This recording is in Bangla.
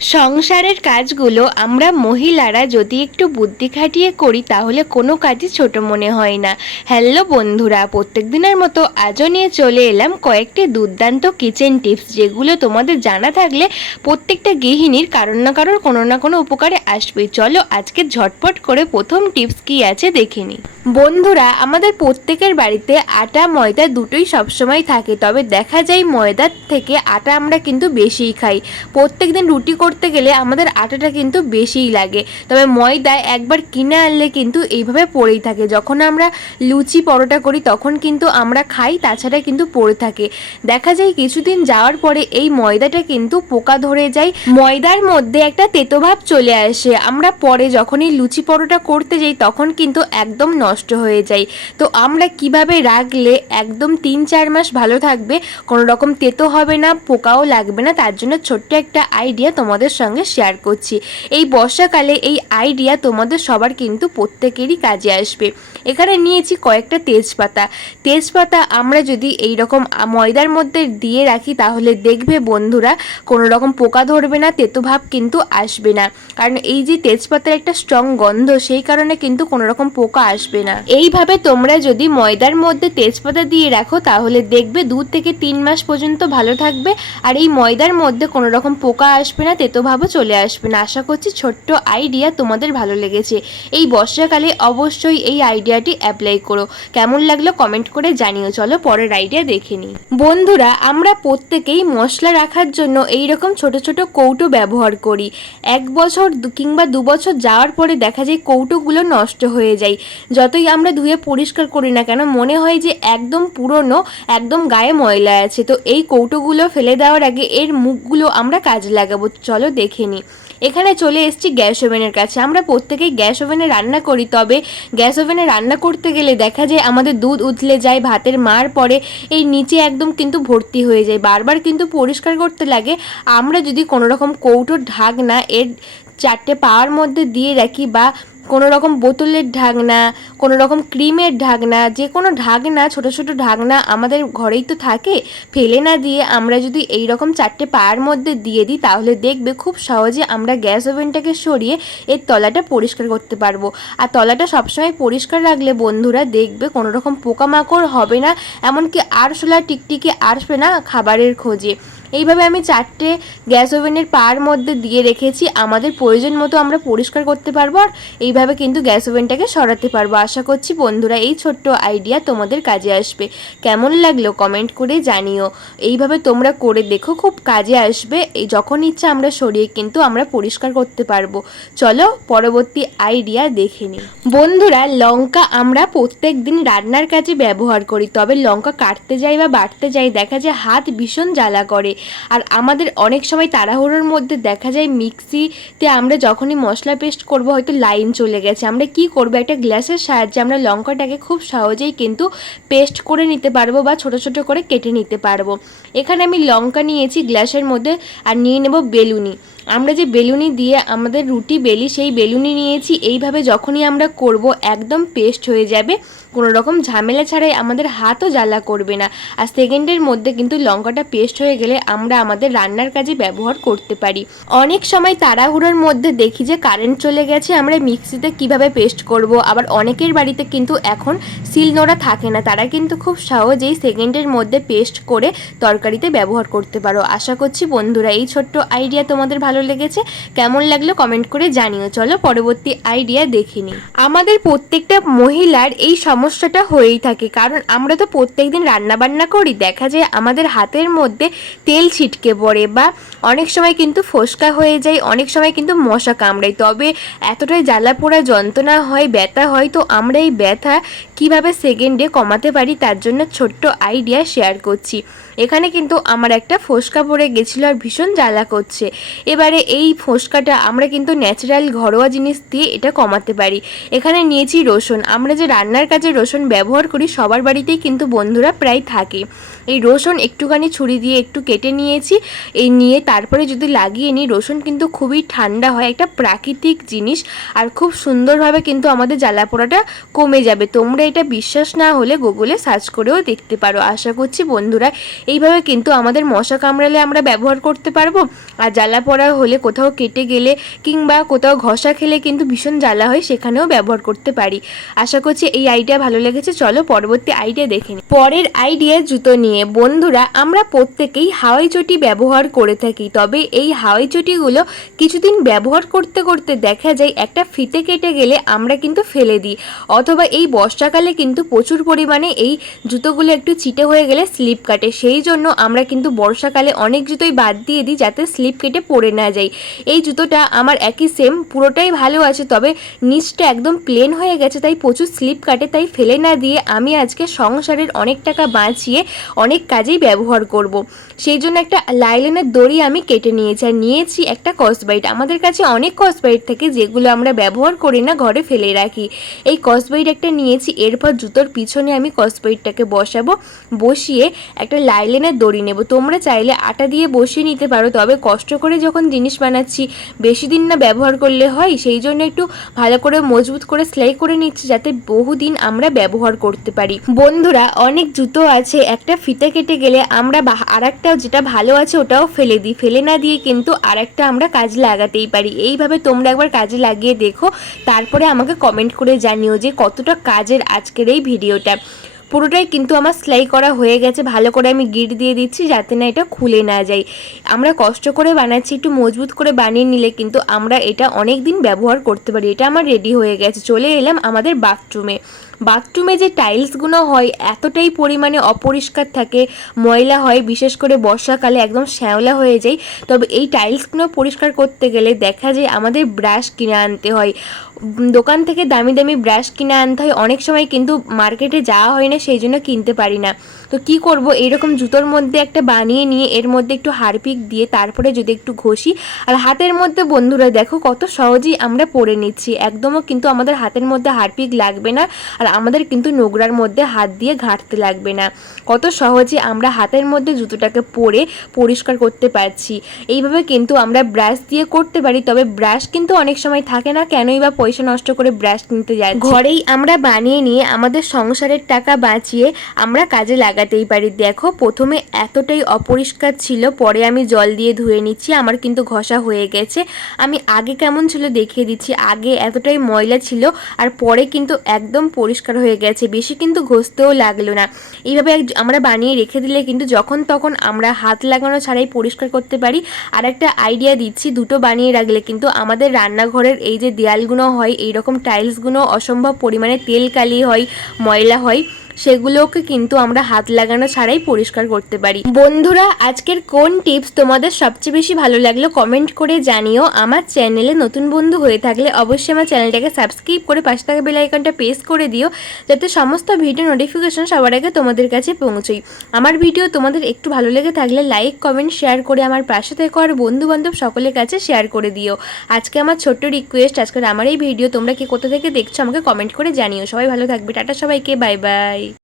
সংসারের কাজগুলো আমরা মহিলারা যদি একটু বুদ্ধি খাটিয়ে করি, তাহলে কোনো কাজই ছোট মনে হয় না। হ্যালো বন্ধুরা প্রত্যেক দিনের মতো আজও নিয়ে চলে এলাম কয়েকটি দুর্দান্ত কিচেন টিপস, যেগুলো তোমাদের জানা থাকলে প্রত্যেকটা গৃহিণীর কারণ না কারোর কোনো না কোনো উপকারে আসবে চলো আজকে ঝটপট করে প্রথম টিপস কি আছে দেখে নিই। বন্ধুরা, আমাদের প্রত্যেকের বাড়িতে আটা, ময়দা দুটোই সবসময় থাকে, তবে দেখা যায় ময়দার থেকে আটা আমরা কিন্তু বেশিই খাই। প্রত্যেক দিন রুটি করতে গেলে আমাদের আটাটা কিন্তু বেশিই লাগে, তবে ময়দা একবার কিনে আনলে কিন্তু এইভাবে পড়েই থাকে। যখন আমরা লুচি পরোটা করি, তখন কিন্তু আমরা খাই, তাছাড়া কিন্তু পড়ে থাকে। দেখা যায় কিছুদিন যাওয়ার পরে এই ময়দাটা কিন্তু পোকা ধরে যায়, ময়দার মধ্যে একটা তেতোভাব চলে আসে। আমরা পরে যখনই লুচি পরোটা করতে যাই, তখন কিন্তু একদম নষ্ট হয়ে যায়। তো আমরা কীভাবে রাখলে একদম তিন চার মাস ভালো থাকবে, কোনো রকম তেতো হবে না, পোকাও লাগবে না, তার জন্য ছোট্ট একটা আইডিয়া তোমাদের সঙ্গে শেয়ার করছি। এই বর্ষাকালে এই আইডিয়া তোমাদের সবার কিন্তু প্রত্যেকেরই কাজে আসবে। এখানে নিয়েছি কয়েকটা তেজপাতা। তেজপাতা আমরা যদি এই রকম ময়দার মধ্যে দিয়ে রাখি, তাহলে দেখবে বন্ধুরা কোনো রকম পোকা ধরবে না, তেতো ভাব কিন্তু আসবে না। কারণ এই যে তেজপাতার একটা স্ট্রং গন্ধ, সেই কারণে কিন্তু কোনো রকম পোকা আসবে এইভাবে তোমরা যদি ময়দার মধ্যে তেজপাতা দিয়ে রাখো, তাহলে দেখবে দু থেকে তিন মাস পর্যন্ত ভালো থাকবে। আর এই ময়দার মধ্যে কোনো রকম পোকা আসবে না, তেতো তেতোভাবও চলে আসবে না। আশা করছি ছোট্ট আইডিয়া তোমাদের ভালো লেগেছে। এই বর্ষাকালে অবশ্যই এই আইডিয়াটি অ্যাপ্লাই করো। কেমন লাগল কমেন্ট করে জানিও। চলো পরের আইডিয়া দেখে নিই। বন্ধুরা, আমরা প্রত্যেকেই মশলা রাখার জন্য এই রকম ছোট ছোট কৌটো ব্যবহার করি। এক বছর কিংবা দু বছর যাওয়ার পরে দেখা যায় কৌটোগুলো নষ্ট হয়ে যায়। যতই আমরা ধুয়ে পরিষ্কার করি না কেন, মনে হয় যে একদম পুরনো, একদম গায়ে ময়লা আছে। তো এই কৌটোগুলো ফেলে দেওয়ার আগে এর মুখগুলো আমরা কাজে লাগাবো। চলো দেখে নিই এখানে চলে এসেছি গ্যাস ওভেনের কাছে। আমরা প্রত্যেকেই গ্যাস ওভেনে রান্না করি, তবে গ্যাস ওভেনে রান্না করতে গেলে দেখা যায় আমাদের দুধ উতলে যায়, ভাতের মার পরে এই নিচে একদম কিন্তু ভর্তি হয়ে যায়। বারবার কিন্তু পরিষ্কার করতে লাগে। আমরা যদি কোনো রকম কৌটোর ঢাকনা এর চারটে পাওয়ার মধ্যে দিয়ে রাখি বা কোনো রকম বোতলের ঢাকনা কোনো রকম ক্রিমের ঢাকনা যে কোনো ঢাকনা, ছোট ছোট ঢাকনা আমাদের ঘরেই তো থাকে, ফেলে না দিয়ে আমরা যদি এই রকম চারটে পায়ের মধ্যে দিয়ে দিই, তাহলে দেখবে খুব সহজে আমরা গ্যাস ওভেনটাকে সরিয়ে এর তলাটা পরিষ্কার করতে পারব। আর তলাটা সবসময় পরিষ্কার রাখলে বন্ধুরা দেখবে কোনো রকম পোকামাকড় হবে না, এমনকি আরশোলা টিকটিকি আসবে না খাবারের খোঁজে। এইভাবে আমি চারটে গ্যাস ওভেনের পার মধ্যে দিয়ে রেখেছি। আমাদের প্রয়োজন মতো আমরা পরিষ্কার করতে পারব আর এইভাবে কিন্তু গ্যাস ওভেনটাকে সরাতে পারব। আশা করছি বন্ধুরা এই ছোট্ট আইডিয়া তোমাদের কাজে আসবে। কেমন লাগল কমেন্ট করে জানিও। এইভাবে তোমরা করে দেখো, খুব কাজে আসবে। এই যখন ইচ্ছা আমরা সরিয়ে কিন্তু আমরা পরিষ্কার করতে পারব। চলো পরবর্তী আইডিয়া দেখে নিই। বন্ধুরা, লঙ্কা আমরা প্রত্যেক দিন রান্নার কাজে ব্যবহার করি। তবে লঙ্কা কাটতে যাই বা বাটতে যাই দেখা যায় হাত ভীষণ জ্বালা করে। আর আমাদের অনেক সময় তাড়াহুড়োর মধ্যে দেখা যায় মিক্সিতে আমরা যখনই মশলা পেস্ট করব, হয়তো লাইন চলে গেছে। আমরা কি করব? একটা গ্লাসের সাহায্যে আমরা লঙ্কাটাকে খুব সহজেই কিন্তু পেস্ট করে নিতে পারব বা ছোট ছোট করে কেটে নিতে পারব। এখানে আমি লঙ্কা নিয়েছি গ্লাসের মধ্যে আর নিয়ে নেব বেলুনি। আমরা যে বেলুনি দিয়ে আমাদের রুটি, বেলি, সেই বেলুনি নিয়েছি। এইভাবে যখনই আমরা করব, একদম পেস্ট হয়ে যাবে। কোনো রকম ঝামেলা ছাড়াই আমাদের হাতও জ্বালা করবে না। আর সেকেন্ডের মধ্যে কিন্তু লঙ্কাটা পেস্ট হয়ে গেলে আমরা আমাদের রান্নার কাজে ব্যবহার করতে পারি। অনেক সময় তাড়াহুড়োর মধ্যে দেখি যে কারেন্ট চলে গেছে, আমরা মিক্সিতে কীভাবে পেস্ট করব? আবার অনেকের বাড়িতে কিন্তু এখন শিলনোড়া থাকে না। তারা কিন্তু খুব সহজেই সেকেন্ডের মধ্যে পেস্ট করে তরকারিতে ব্যবহার করতে পারো। আশা করছি বন্ধুরা, এই ছোট্ট আইডিয়া তোমাদের ভালো লেগেছে, কেমন লাগল কমেন্ট করে জানিও। চলো পরবর্তী আইডিয়া দেখে নিই। আমাদের প্রত্যেকটা মহিলার এই সমস্যাটা হয়েই থাকে, কারণ আমরা তো প্রত্যেক দিন রান্নাবান্না করি, দেখা যায় আমাদের হাতের মধ্যে তেল ছিটকে পড়ে বা অনেক সময় কিন্তু ফোসকা হয়ে যায়, অনেক সময় কিন্তু মশা কামড়ায়। তবে এতটাই জ্বালা পোড়া যন্ত্রণা হয়, ব্যথা হয়, তো আমরা এই ব্যথা কীভাবে সেকেন্ডে কমাতে পারি, তার জন্য ছোট্ট আইডিয়া শেয়ার করছি। এখানে কিন্তু আমার একটা ফোসকা পড়ে গেছিল আর ভীষণ জ্বালা করছে। এবারে এই ফোসকাটা আমরা কিন্তু ন্যাচারাল ঘরোয়া জিনিস দিয়ে এটা কমাতে পারি। এখানে নিয়েছি রসুন। আমরা যে রান্নার কাজে রসুন ব্যবহার করি, সবার বাড়িতেই কিন্তু বন্ধুরা প্রায় থাকে। এই রসুন একটুখানি ছুরি দিয়ে একটু কেটে নিয়েছি। এই নিয়ে তারপরে যদি লাগিয়ে নিই, রসুন কিন্তু খুবই ঠান্ডা হয়, একটা প্রাকৃতিক জিনিস। আর খুব সুন্দরভাবে কিন্তু আমাদের জ্বালা পোড়াটা কমে যাবে। তোমরা এটা বিশ্বাস না হলে গুগলে সার্চ করেও দেখতে পারো। আশা করছি বন্ধুরা এইভাবে কিন্তু আমাদের মশা কামড়ালে আমরা ব্যবহার করতে পারব। আর জ্বালা পড়া হলে কোথাও কেটে গেলে কিংবা কোথাও ঘষা খেলে কিন্তু ভীষণ জ্বালা হয়, সেখানেও ব্যবহার করতে পারি। আশা করছি এই আইডিয়া ভালো লেগেছে। চলো পরবর্তী আইডিয়া দেখে নিই পরের আইডিয়া জুতো নিয়ে। বন্ধুরা, আমরা প্রত্যেকেই হাওয়াই চটি ব্যবহার করে থাকি। তবে এই হাওয়াই চটিগুলো কিছুদিন ব্যবহার করতে করতে দেখা যায় একটা ফিতে কেটে গেলে আমরা কিন্তু ফেলে দিই। অথবা এই বর্ষাকালে কিন্তু প্রচুর পরিমাণে এই জুতোগুলো একটু চিটে হয়ে গেলে স্লিপ কাটে। সেই জন্য আমরা কিন্তু বর্ষাকালে অনেক জুতোই বাদ দিয়ে দিই যাতে স্লিপ কেটে পড়ে না যায়। এই জুতোটা আমার একই সেম পুরোটাই ভালো আছে, তবে নিচটা একদম প্লেন হয়ে গেছে, তাই প্রচুর স্লিপ কাটে, তাই ফেলে না দিয়ে আমি আজকে সংসারের অনেক টাকা বাঁচিয়ে অনেক কাজেই ব্যবহার করব। সেই জন্য একটা লাইলেনের দড়ি আমি কেটে নিয়েছি, আর নিয়েছি একটা কসবাইট আমাদের কাছে অনেক কসবাইট থাকে, যেগুলো আমরা ব্যবহার করি না, ঘরে ফেলে রাখি। এই কসবাইট একটা নিয়েছি, এরপর জুতোর পিছনে আমি কসবাইটটাকে বসাবো, বসিয়ে একটা লাইলেনের দড়ি নেব। তোমরা চাইলে আটা দিয়ে বসিয়ে নিতে পারো, তবে কষ্ট করে যখন জিনিস বানাচ্ছি, বেশি দিন না ব্যবহার করলে হয়, সেই জন্য একটু ভালো করে মজবুত করে সেলাই করে নিচ্ছি, যাতে বহুদিন আমরা ব্যবহার করতে পারি। বন্ধুরা, অনেক জুতো আছে, একটা ফিতে কেটে গেলে আমরা আর যেটা ভালো আছে ওটাও ফেলে দিই। ফেলে না দিয়ে কিন্তু আর একটা আমরা কাজ লাগাতেই পারি। এইভাবে তোমরা একবার কাজে লাগিয়ে দেখো, তারপরে আমাকে কমেন্ট করে জানিও যে কতটা কাজের আজকের এই ভিডিওটা। পুরোটাই কিন্তু আমার সেলাই করা হয়ে গেছে। ভালো করে আমি গিট দিয়ে দিচ্ছি যাতে না এটা খুলে না যায়। আমরা কষ্ট করে বানাচ্ছি, একটু মজবুত করে বানিয়ে নিলে কিন্তু আমরা এটা অনেক দিন ব্যবহার করতে পারি। এটা আমার রেডি হয়ে গেছে। চলে এলাম আমাদের বাথরুমে বাথরুমে যে টাইলসগুলো হয়, এতটাই পরিমাণে অপরিষ্কার থাকে। ময়লা হয়, বিশেষ করে বর্ষাকালে একদম শ্যাওলা হয়ে যায়। তবে এই টাইলসগুলো পরিষ্কার করতে গেলে দেখা যায় আমাদের ব্রাশ কিনে আনতে হয়। দোকান থেকে দামি দামি ব্রাশ কিনে আনতে হয়। অনেক সময় কিন্তু মার্কেটে যাওয়া হয় না, সেই জন্য কিনতে পারি না। তো কি করব? এইরকম জুতোর মধ্যে একটা বানিয়ে নিয়ে, এর মধ্যে একটু হারপিক দিয়ে তারপরে যদি একটু ঘষি। আর হাতের মধ্যে বন্ধুরা দেখো কত সহজেই আমরা পরে নিচ্ছি। একদমও কিন্তু আমাদের হাতের মধ্যে হারপিক লাগবে না। আর আমাদের কিন্তু নোংরার মধ্যে হাত দিয়ে ঘাঁটতে লাগবে না। কত সহজে আমরা হাতের মধ্যে জুতোটাকে পরে পরিষ্কার করতে পারছি। এইভাবে কিন্তু আমরা ব্রাশ দিয়ে করতে পারি, তবে ব্রাশ কিন্তু অনেক সময় থাকে না কেনই বা পয়সা নষ্ট করে ব্রাশ কিনতে যাই ঘরেই আমরা বানিয়ে নিয়ে আমাদের সংসারের টাকা বাঁচিয়ে আমরা কাজে লাগাতেই পারি। দেখো, প্রথমে এতটাই অপরিষ্কার ছিল, পরে আমি জল দিয়ে ধুয়ে নিচ্ছি, আমার কিন্তু ঘষা হয়ে গেছে। আমি আগে কেমন ছিল দেখিয়ে দিচ্ছি, আগে এতটাই ময়লা ছিল, আর পরে কিন্তু একদম পরিষ্কার হয়ে গেছে, বেশি কিন্তু ঘষতেও লাগল না। এইভাবে আমরা বানিয়ে রেখে দিলে কিন্তু যখন তখন আমরা হাত লাগানো ছাড়াই পরিষ্কার করতে পারি। আর একটা আইডিয়া দিচ্ছি, দুটো বানিয়ে রাখলে কিন্তু আমাদের রান্নাঘরের এই যে দেয়ালগুলো হয়, এইরকম টাইলসগুলো অসম্ভব পরিমাণে তেল কালি হয়, ময়লা হয়। সেগুলোকে কিন্তু আমরা হাত লাগানো ছাড়াই পরিষ্কার করতে পারি। বন্ধুরা, আজকের কোন টিপস তোমাদের সবচেয়ে বেশি ভালো লাগল কমেন্ট করে জানিও। আমার চ্যানেলে নতুন বন্ধু হয়ে থাকলে অবশ্যই আমার চ্যানেলটাকে সাবস্ক্রাইব করে পাশে থাকা বেল আইকনটা প্রেস করে দিও, যাতে সমস্ত ভিডিও নোটিফিকেশন সবার আগে তোমাদের কাছে পৌঁছই। আমার ভিডিও তোমাদের একটু ভালো লেগে থাকলে লাইক কমেন্ট শেয়ার করে আমার পাশে থেকে আর বন্ধু বান্ধব সকলের কাছে শেয়ার করে দিও। আজকে আমার ছোট্ট রিকোয়েস্ট আজকের আমার এই ভিডিও তোমরা কি কোথা থেকে দেখছ আমাকে কমেন্ট করে জানিও। সবাই ভালো থাকবে। টাটা সবাইকে। Bye bye